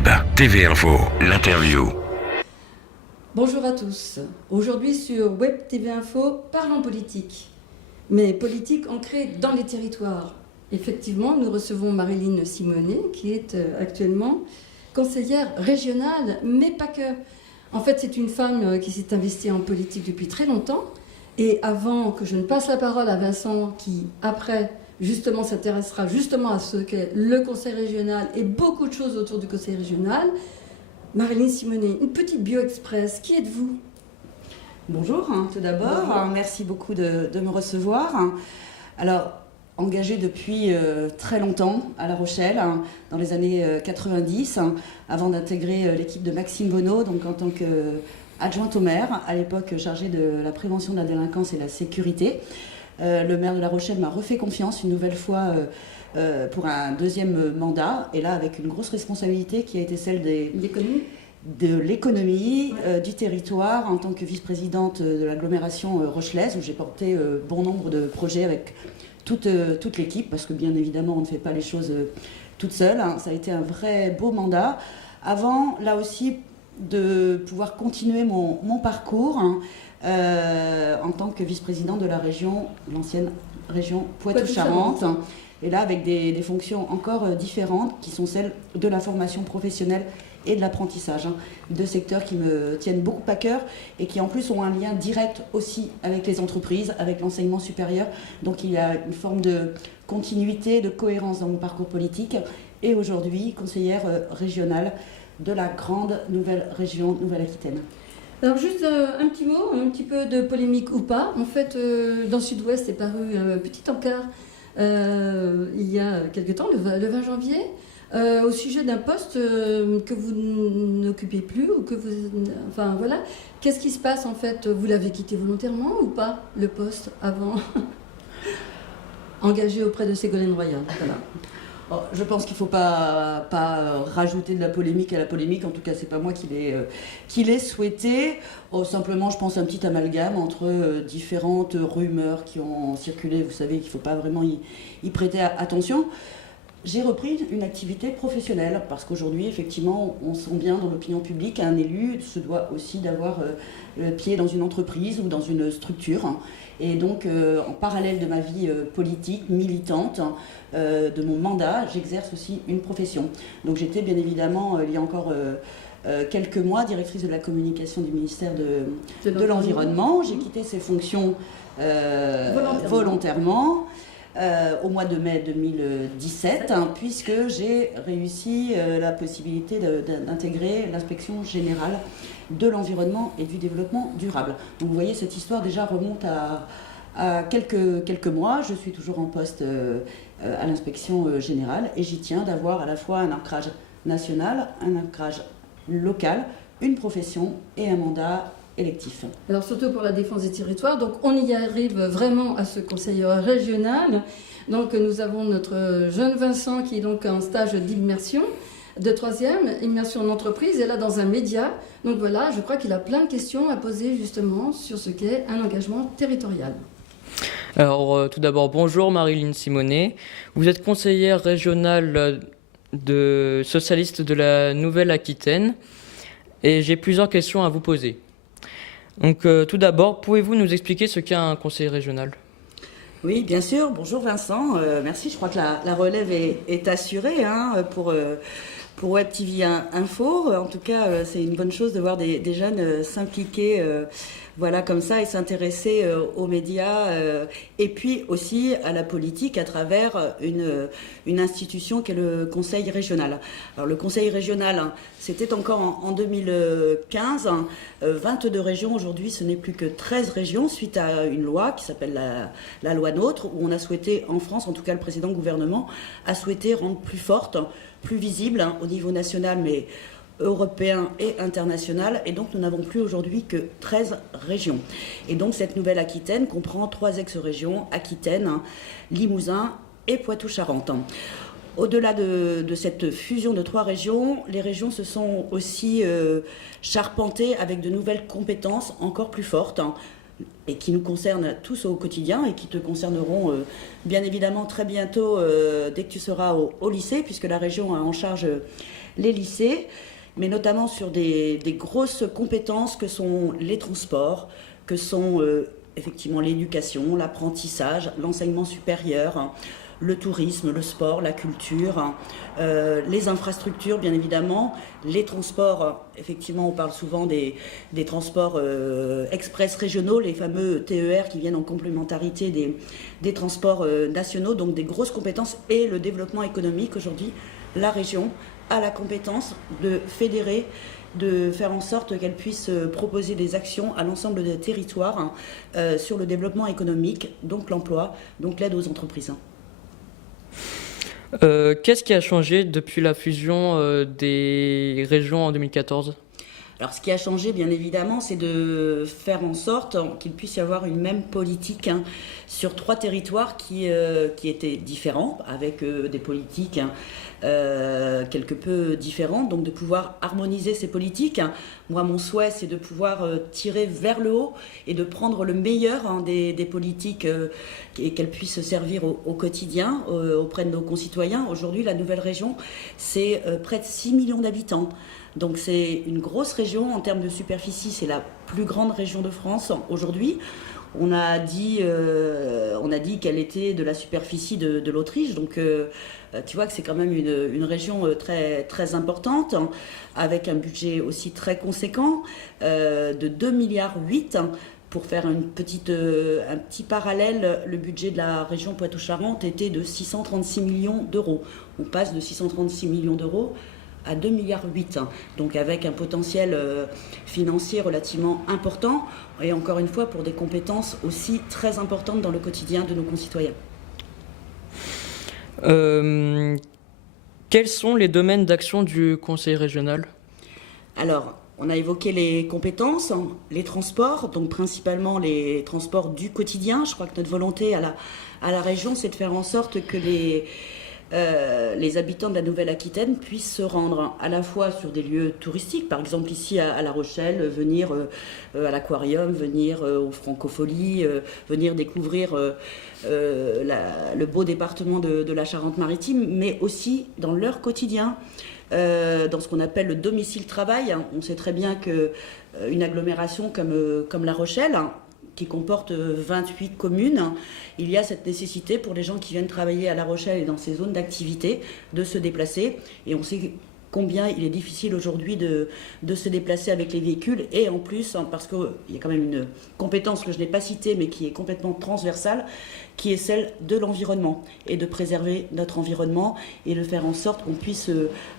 Web, TV Info, l'interview. Bonjour à tous. Aujourd'hui sur Web TV Info, parlons politique. Mais politique ancrée dans les territoires. Effectivement, nous recevons Marilyn Simonet, qui est actuellement conseillère régionale, mais pas que. En fait, c'est une femme qui s'est investie en politique depuis très longtemps. Et avant que je ne passe la parole à Vincent, qui après justement s'intéressera justement à ce qu'est le conseil régional et beaucoup de choses autour du conseil régional, Marilyn Simonet, une petite bio express. Qui êtes-vous ? Bonjour, tout d'abord. Merci beaucoup de me recevoir. Alors, engagée depuis très longtemps à La Rochelle, dans les années 90, avant d'intégrer l'équipe de Maxime Bonneau, donc en tant qu'adjointe au maire, à l'époque chargée de la prévention de la délinquance et de la sécurité. Le maire de La Rochelle m'a refait confiance une nouvelle fois pour un deuxième mandat, et là avec une grosse responsabilité qui a été celle de l'économie, du territoire, en tant que vice-présidente de l'agglomération rochelaise, où j'ai porté bon nombre de projets avec toute l'équipe, parce que bien évidemment on ne fait pas les choses toute seule. Ça a été un vrai beau mandat. Avant, là aussi, de pouvoir continuer mon parcours en tant que vice-présidente de la région, l'ancienne région Poitou-Charentes. Et là, avec des fonctions encore différentes, qui sont celles de la formation professionnelle et de l'apprentissage. Deux secteurs qui me tiennent beaucoup à cœur et qui en plus ont un lien direct aussi avec les entreprises, avec l'enseignement supérieur. Donc il y a une forme de continuité, de cohérence dans mon parcours politique. Et aujourd'hui, conseillère régionale de la grande nouvelle région Nouvelle-Aquitaine. Alors juste un petit mot, un petit peu de polémique ou pas. En fait, dans le Sud-Ouest est paru un petit encart il y a quelque temps, le 20 janvier, au sujet d'un poste que vous n'occupez plus ou que vous... Enfin voilà. Qu'est-ce qui se passe en fait ? Vous l'avez quitté volontairement ou pas, le poste, avant engagé auprès de Ségolène Royal. Voilà. Oh, je pense qu'il ne faut pas rajouter de la polémique à la polémique. En tout cas, ce n'est pas moi qui l'ai souhaité. Oh, simplement, je pense un petit amalgame entre différentes rumeurs qui ont circulé. Vous savez qu'il ne faut pas vraiment y prêter attention. J'ai repris une activité professionnelle parce qu'aujourd'hui, effectivement, on sent bien dans l'opinion publique qu'un élu se doit aussi d'avoir le pied dans une entreprise ou dans une structure. Et donc, en parallèle de ma vie politique, militante, de mon mandat, j'exerce aussi une profession. Donc j'étais bien évidemment, il y a encore quelques mois, directrice de la communication du ministère de l'Environnement. J'ai quitté ces fonctions volontairement. Au mois de mai 2017, puisque j'ai réussi la possibilité d'intégrer l'inspection générale de l'environnement et du développement durable. Donc vous voyez, cette histoire déjà remonte à quelques mois. Je suis toujours en poste à l'inspection générale et j'y tiens d'avoir à la fois un ancrage national, un ancrage local, une profession et un mandat électif. Alors surtout pour la défense des territoires, donc on y arrive vraiment à ce conseil régional. Donc nous avons notre jeune Vincent qui est donc en stage d'immersion, de 3e, immersion en entreprise, et là dans un média. Donc voilà, je crois qu'il a plein de questions à poser justement sur ce qu'est un engagement territorial. Alors tout d'abord, bonjour Marilyn Simonet. Vous êtes conseillère régionale de socialiste de la Nouvelle-Aquitaine et j'ai plusieurs questions à vous poser. Donc tout d'abord, pouvez-vous nous expliquer ce qu'est un conseil régional ? Oui, bien sûr. Bonjour Vincent. Merci. Je crois que la relève est assurée pour Web TV Info. En tout cas, c'est une bonne chose de voir des jeunes s'impliquer voilà, comme ça et s'intéresser aux médias et puis aussi à la politique à travers une institution qu'est le Conseil régional. Alors le Conseil régional, c'était encore en 2015, 22 régions. Aujourd'hui, ce n'est plus que 13 régions suite à une loi qui s'appelle la loi NOTRe, où on a souhaité, en France, en tout cas le précédent gouvernement, a souhaité rendre plus forte, plus visible au niveau national, mais européen et international, et donc nous n'avons plus aujourd'hui que 13 régions. Et donc cette Nouvelle-Aquitaine comprend 3 ex-régions, Aquitaine, Limousin et Poitou-Charentes. Au-delà de cette fusion de 3 régions, les régions se sont aussi charpentées avec de nouvelles compétences encore plus fortes et qui nous concernent tous au quotidien et qui te concerneront bien évidemment très bientôt dès que tu seras au lycée, puisque la région a en charge les lycées, mais notamment sur des grosses compétences que sont les transports, que sont effectivement l'éducation, l'apprentissage, l'enseignement supérieur, le tourisme, le sport, la culture, les infrastructures bien évidemment, les transports, effectivement on parle souvent des transports express régionaux, les fameux TER qui viennent en complémentarité des transports nationaux, donc des grosses compétences, et le développement économique. Aujourd'hui, la région a la compétence de fédérer, de faire en sorte qu'elle puisse proposer des actions à l'ensemble des territoires sur le développement économique, donc l'emploi, donc l'aide aux entreprises. Qu'est-ce qui a changé depuis la fusion des régions en 2014 ? Alors ce qui a changé bien évidemment, c'est de faire en sorte qu'il puisse y avoir une même politique sur 3 territoires qui étaient différents, avec des politiques quelque peu différentes, donc de pouvoir harmoniser ces politiques. Moi mon souhait c'est de pouvoir tirer vers le haut et de prendre le meilleur des politiques et qu'elles puissent servir au quotidien auprès de nos concitoyens. Aujourd'hui la nouvelle région c'est près de 6 millions d'habitants. Donc c'est une grosse région en termes de superficie, c'est la plus grande région de France aujourd'hui. On a dit qu'elle était de la superficie de l'Autriche, donc tu vois que c'est quand même une région très, très importante, avec un budget aussi très conséquent de 2,8 milliards. Pour faire un petit parallèle, le budget de la région Poitou-Charentes était de 636 millions d'euros. On passe de 636 millions d'euros à 2,8 milliards, donc avec un potentiel financier relativement important, et encore une fois pour des compétences aussi très importantes dans le quotidien de nos concitoyens. Quels sont les domaines d'action du Conseil régional ? Alors, on a évoqué les compétences, les transports, donc principalement les transports du quotidien. Je crois que notre volonté à la région, c'est de faire en sorte que les habitants de la Nouvelle-Aquitaine puissent se rendre à la fois sur des lieux touristiques, par exemple ici à La Rochelle, venir à l'aquarium, venir aux Francopholies, venir découvrir le beau département de la Charente-Maritime, mais aussi dans leur quotidien, dans ce qu'on appelle le domicile-travail. On sait très bien qu'une agglomération comme La Rochelle, qui comporte 28 communes, il y a cette nécessité pour les gens qui viennent travailler à La Rochelle et dans ces zones d'activité de se déplacer. Et on sait combien il est difficile aujourd'hui de se déplacer avec les véhicules, et en plus, parce qu'il y a quand même une compétence que je n'ai pas citée mais qui est complètement transversale, qui est celle de l'environnement, et de préserver notre environnement et de faire en sorte qu'on puisse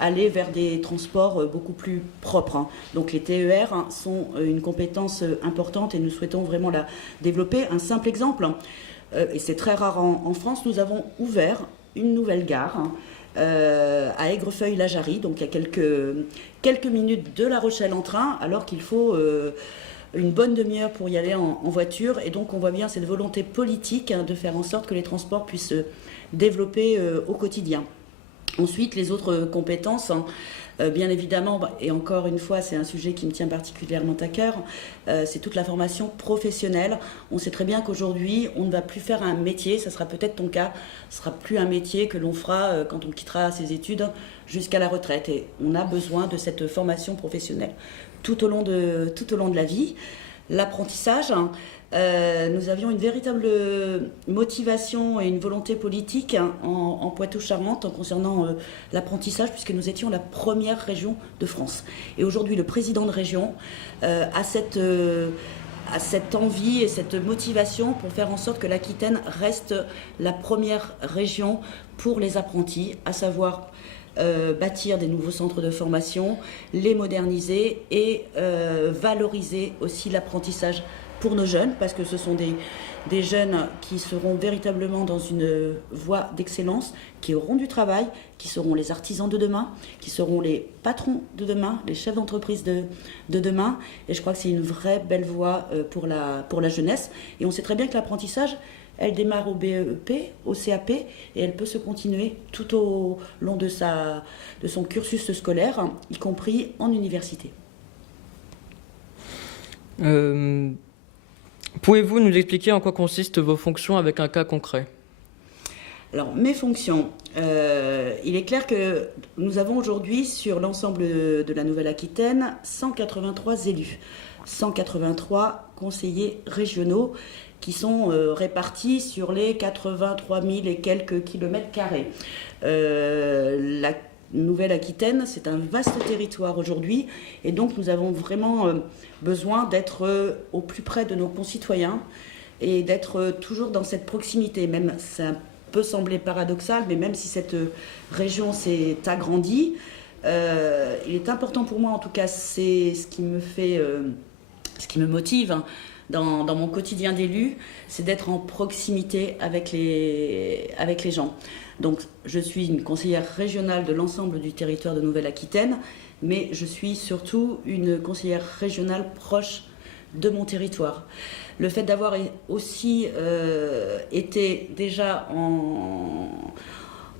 aller vers des transports beaucoup plus propres. Donc les TER sont une compétence importante et nous souhaitons vraiment la développer. Un simple exemple, et c'est très rare en France, nous avons ouvert une nouvelle gare à Aigrefeuille-la-Jarrie, donc à quelques minutes de La Rochelle en train, alors qu'il faut une bonne demi-heure pour y aller en voiture. Et donc on voit bien cette volonté politique de faire en sorte que les transports puissent se développer au quotidien. Ensuite, les autres compétences, bien évidemment, et encore une fois, c'est un sujet qui me tient particulièrement à cœur, c'est toute la formation professionnelle. On sait très bien qu'aujourd'hui, on ne va plus faire un métier, ça sera peut-être ton cas, ce ne sera plus un métier que l'on fera quand on quittera ses études jusqu'à la retraite. Et on a besoin de cette formation professionnelle tout au long de la vie. L'apprentissage, nous avions une véritable motivation et une volonté politique en Poitou-Charentes concernant l'apprentissage, puisque nous étions la première région de France. Et aujourd'hui, le président de région a cette envie et cette motivation pour faire en sorte que l'Aquitaine reste la première région pour les apprentis, à savoir bâtir des nouveaux centres de formation, les moderniser et valoriser aussi l'apprentissage pour nos jeunes, parce que ce sont des jeunes qui seront véritablement dans une voie d'excellence, qui auront du travail, qui seront les artisans de demain, qui seront les patrons de demain, les chefs d'entreprise de demain. Et je crois que c'est une vraie belle voie pour la jeunesse. Et on sait très bien que l'apprentissage, elle démarre au BEP, au CAP, et elle peut se continuer tout au long de son cursus scolaire, y compris en université. Pouvez-vous nous expliquer en quoi consistent vos fonctions avec un cas concret ? Alors, mes fonctions. Il est clair que nous avons aujourd'hui, sur l'ensemble de la Nouvelle-Aquitaine, 183 élus, 183 conseillers régionaux qui sont répartis sur les 83 000 et quelques kilomètres carrés. La Nouvelle-Aquitaine, c'est un vaste territoire aujourd'hui, et donc nous avons vraiment besoin d'être au plus près de nos concitoyens et d'être toujours dans cette proximité. Même ça peut sembler paradoxal, mais même si cette région s'est agrandie, il est important pour moi, en tout cas, c'est ce qui me fait, ce qui me motive dans mon quotidien d'élu, c'est d'être en proximité avec les gens. Donc, je suis une conseillère régionale de l'ensemble du territoire de Nouvelle-Aquitaine, mais je suis surtout une conseillère régionale proche de mon territoire. Le fait d'avoir aussi été déjà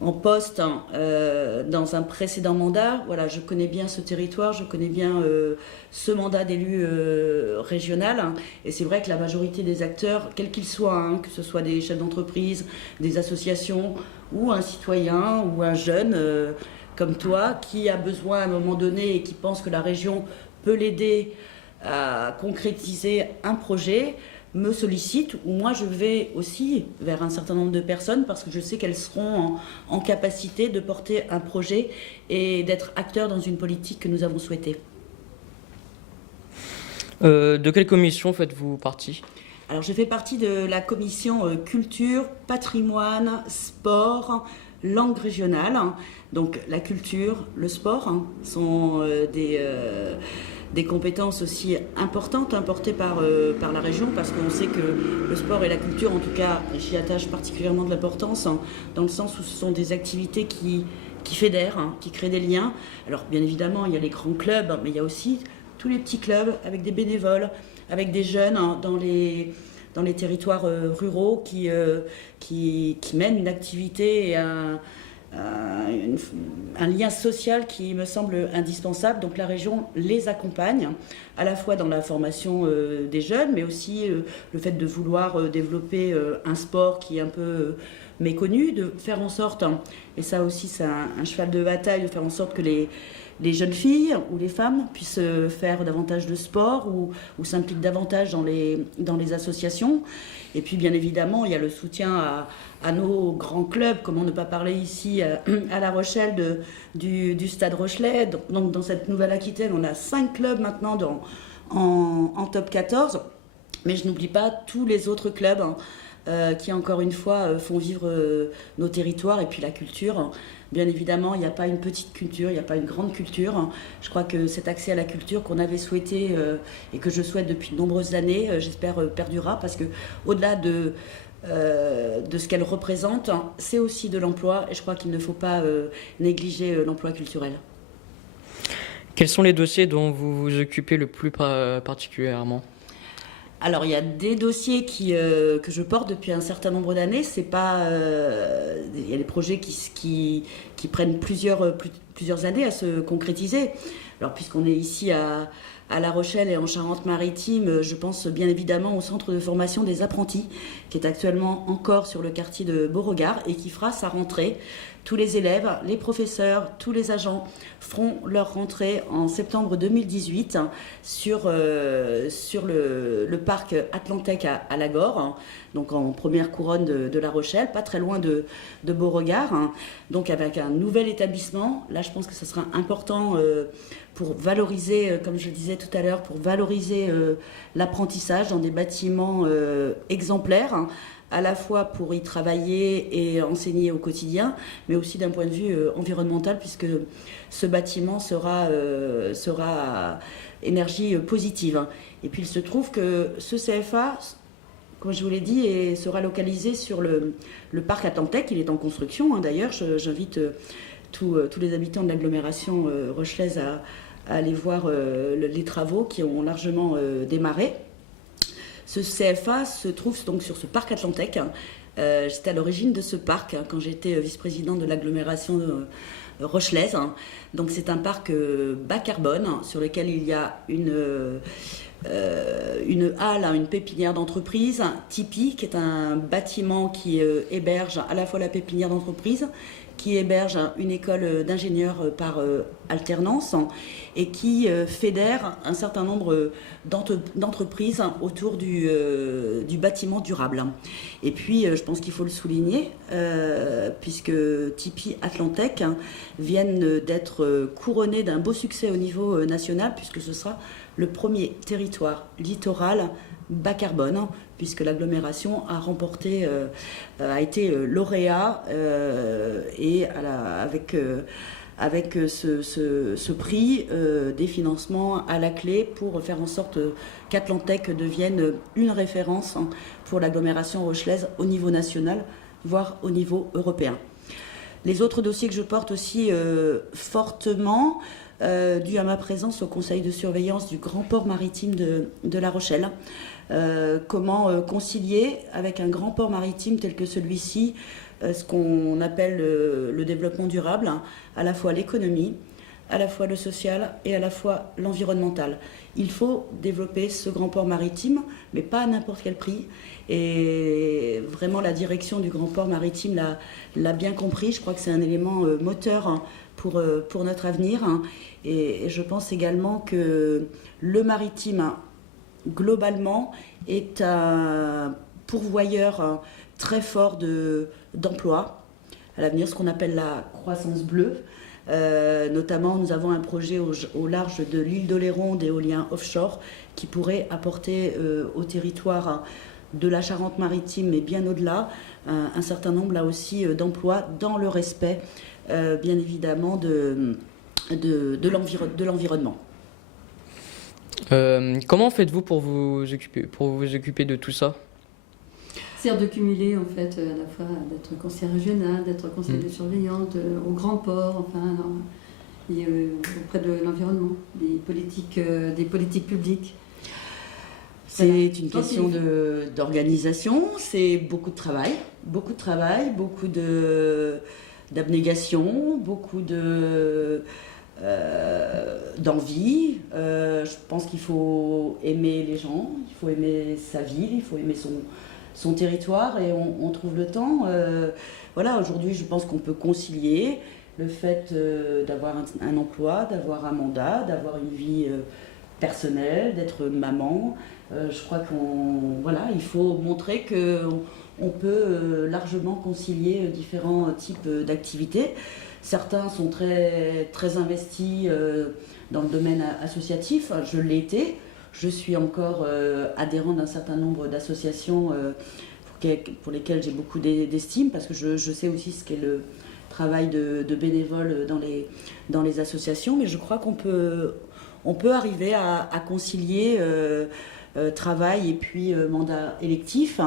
en poste dans un précédent mandat, voilà, je connais bien ce territoire, je connais bien ce mandat d'élu régional, hein, et c'est vrai que la majorité des acteurs, quels qu'ils soient, hein, que ce soit des chefs d'entreprise, des associations, ou un citoyen, ou un jeune comme toi, qui a besoin à un moment donné et qui pense que la région peut l'aider à concrétiser un projet, me sollicite, ou moi je vais aussi vers un certain nombre de personnes parce que je sais qu'elles seront en capacité de porter un projet et d'être acteurs dans une politique que nous avons souhaitée. De quelle commission faites-vous partie ? Alors je fais partie de la commission culture, patrimoine, sport, langue régionale. Donc la culture, le sport sont des compétences aussi importantes portées par la région, parce qu'on sait que le sport et la culture, en tout cas, j'y attache particulièrement de l'importance, dans le sens où ce sont des activités qui fédèrent, qui créent des liens. Alors bien évidemment, il y a les grands clubs, mais il y a aussi tous les petits clubs avec des bénévoles, avec des jeunes dans les territoires ruraux qui mènent une activité et un lien social qui me semble indispensable. Donc la région les accompagne, à la fois dans la formation des jeunes, mais aussi le fait de vouloir développer un sport qui est un peu méconnu, de faire en sorte, et ça aussi c'est un cheval de bataille, de faire en sorte que les jeunes filles ou les femmes puissent faire davantage de sport ou s'impliquent davantage dans les associations. Et puis bien évidemment, il y a le soutien à nos grands clubs, comment ne pas parler ici à La Rochelle du Stade Rochelais. Donc dans cette Nouvelle-Aquitaine, on a 5 clubs maintenant en top 14, mais je n'oublie pas tous les autres clubs qui encore une fois font vivre nos territoires et puis la culture. Bien évidemment, il n'y a pas une petite culture, il n'y a pas une grande culture. Je crois que cet accès à la culture qu'on avait souhaité et que je souhaite depuis de nombreuses années, j'espère perdurera, parce que au-delà de ce qu'elle représente, c'est aussi de l'emploi, et je crois qu'il ne faut pas négliger l'emploi culturel. Quels sont les dossiers dont vous vous occupez le plus particulièrement ? Alors, il y a des dossiers que je porte depuis un certain nombre d'années. C'est pas, il y a des projets qui prennent plusieurs années à se concrétiser. Alors, puisqu'on est ici à La Rochelle et en Charente-Maritime, je pense bien évidemment au centre de formation des apprentis, qui est actuellement encore sur le quartier de Beauregard et qui fera sa rentrée. Tous les élèves, les professeurs, tous les agents feront leur rentrée en septembre 2018 sur le parc Atlantec à Lagore, donc en première couronne de La Rochelle, pas très loin de Beauregard, donc avec un nouvel établissement. Là, je pense que ce sera important pour valoriser, comme je le disais tout à l'heure, pour valoriser l'apprentissage dans des bâtiments exemplaires, à la fois pour y travailler et enseigner au quotidien, mais aussi d'un point de vue environnemental, puisque ce bâtiment sera à énergie positive. Et puis il se trouve que ce CFA, comme je vous l'ai dit, sera localisé sur le parc Atlantec. Il est en construction, d'ailleurs. J'invite tous les habitants de l'agglomération rochelaise à aller voir les travaux qui ont largement démarré. Ce CFA se trouve donc sur ce parc Atlantec. J'étais à l'origine de ce parc quand j'étais vice-présidente de l'agglomération rochelaise. Donc c'est un parc bas carbone sur lequel il y a une halle, une pépinière d'entreprise, Tipeee, qui est un bâtiment qui héberge à la fois la pépinière d'entreprise, qui héberge une école d'ingénieurs par alternance et qui fédère un certain nombre d'entreprises autour du bâtiment durable. Et puis, je pense qu'il faut le souligner, puisque Tipeee Atlantec viennent d'être couronnés d'un beau succès au niveau national, puisque ce sera le premier territoire littoral bas carbone, puisque l'agglomération a été lauréat et avec ce prix des financements à la clé pour faire en sorte qu'Atlantec devienne une référence pour l'agglomération rochelaise au niveau national, voire au niveau européen. Les autres dossiers que je porte aussi fortement, dû à ma présence au conseil de surveillance du grand port maritime de La Rochelle. Comment concilier avec un grand port maritime tel que celui-ci ce qu'on appelle le développement durable, à la fois l'économie, à la fois le social et à la fois l'environnemental. Il faut développer ce grand port maritime, mais pas à n'importe quel prix. Et vraiment, la direction du grand port maritime l'a bien compris. Je crois que c'est un élément moteur pour notre avenir. Et je pense également que le maritime, globalement, est un pourvoyeur très fort d'emplois à l'avenir, ce qu'on appelle la croissance bleue. Notamment, nous avons un projet au large de l'île d'Oléron d'éolien offshore qui pourrait apporter au territoire de la Charente-Maritime, mais bien au-delà, un certain nombre là aussi d'emplois dans le respect, bien évidemment, de l'environnement. Comment faites-vous pour vous occuper de tout ça? C'est de cumuler en fait à la fois d'être conseiller régional, d'être conseiller de surveillance au grand port, enfin, et auprès de l'environnement, des politiques publiques. C'est une question d'organisation, c'est beaucoup de travail, beaucoup d'abnégation, beaucoup d'envie. Je pense qu'il faut aimer les gens, il faut aimer sa ville, il faut aimer son territoire, et on trouve le temps. Voilà, aujourd'hui, je pense qu'on peut concilier le fait d'avoir un emploi, d'avoir un mandat, d'avoir une vie personnelle, d'être maman. Je crois il faut montrer qu'on peut largement concilier différents types d'activités. Certains sont très, très investis dans le domaine associatif. Je l'ai été. Je suis encore adhérent d'un certain nombre d'associations pour lesquelles j'ai beaucoup d'estime, parce que je sais aussi ce qu'est le travail de bénévole dans les associations. Mais je crois qu'on peut arriver à concilier travail et puis mandat électif.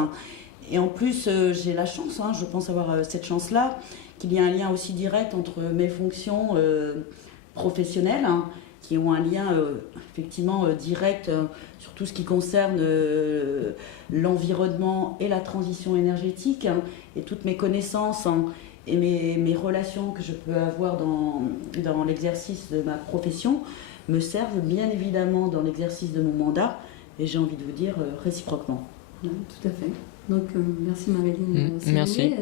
Et en plus, j'ai la chance, je pense avoir cette chance-là, qu'il y a un lien aussi direct entre mes fonctions professionnelles, qui ont un lien effectivement direct sur tout ce qui concerne l'environnement et la transition énergétique, et toutes mes connaissances et mes relations que je peux avoir dans l'exercice de ma profession me servent bien évidemment dans l'exercice de mon mandat, et j'ai envie de vous dire réciproquement. Oui, tout à fait. Donc merci Marie-Line. Merci.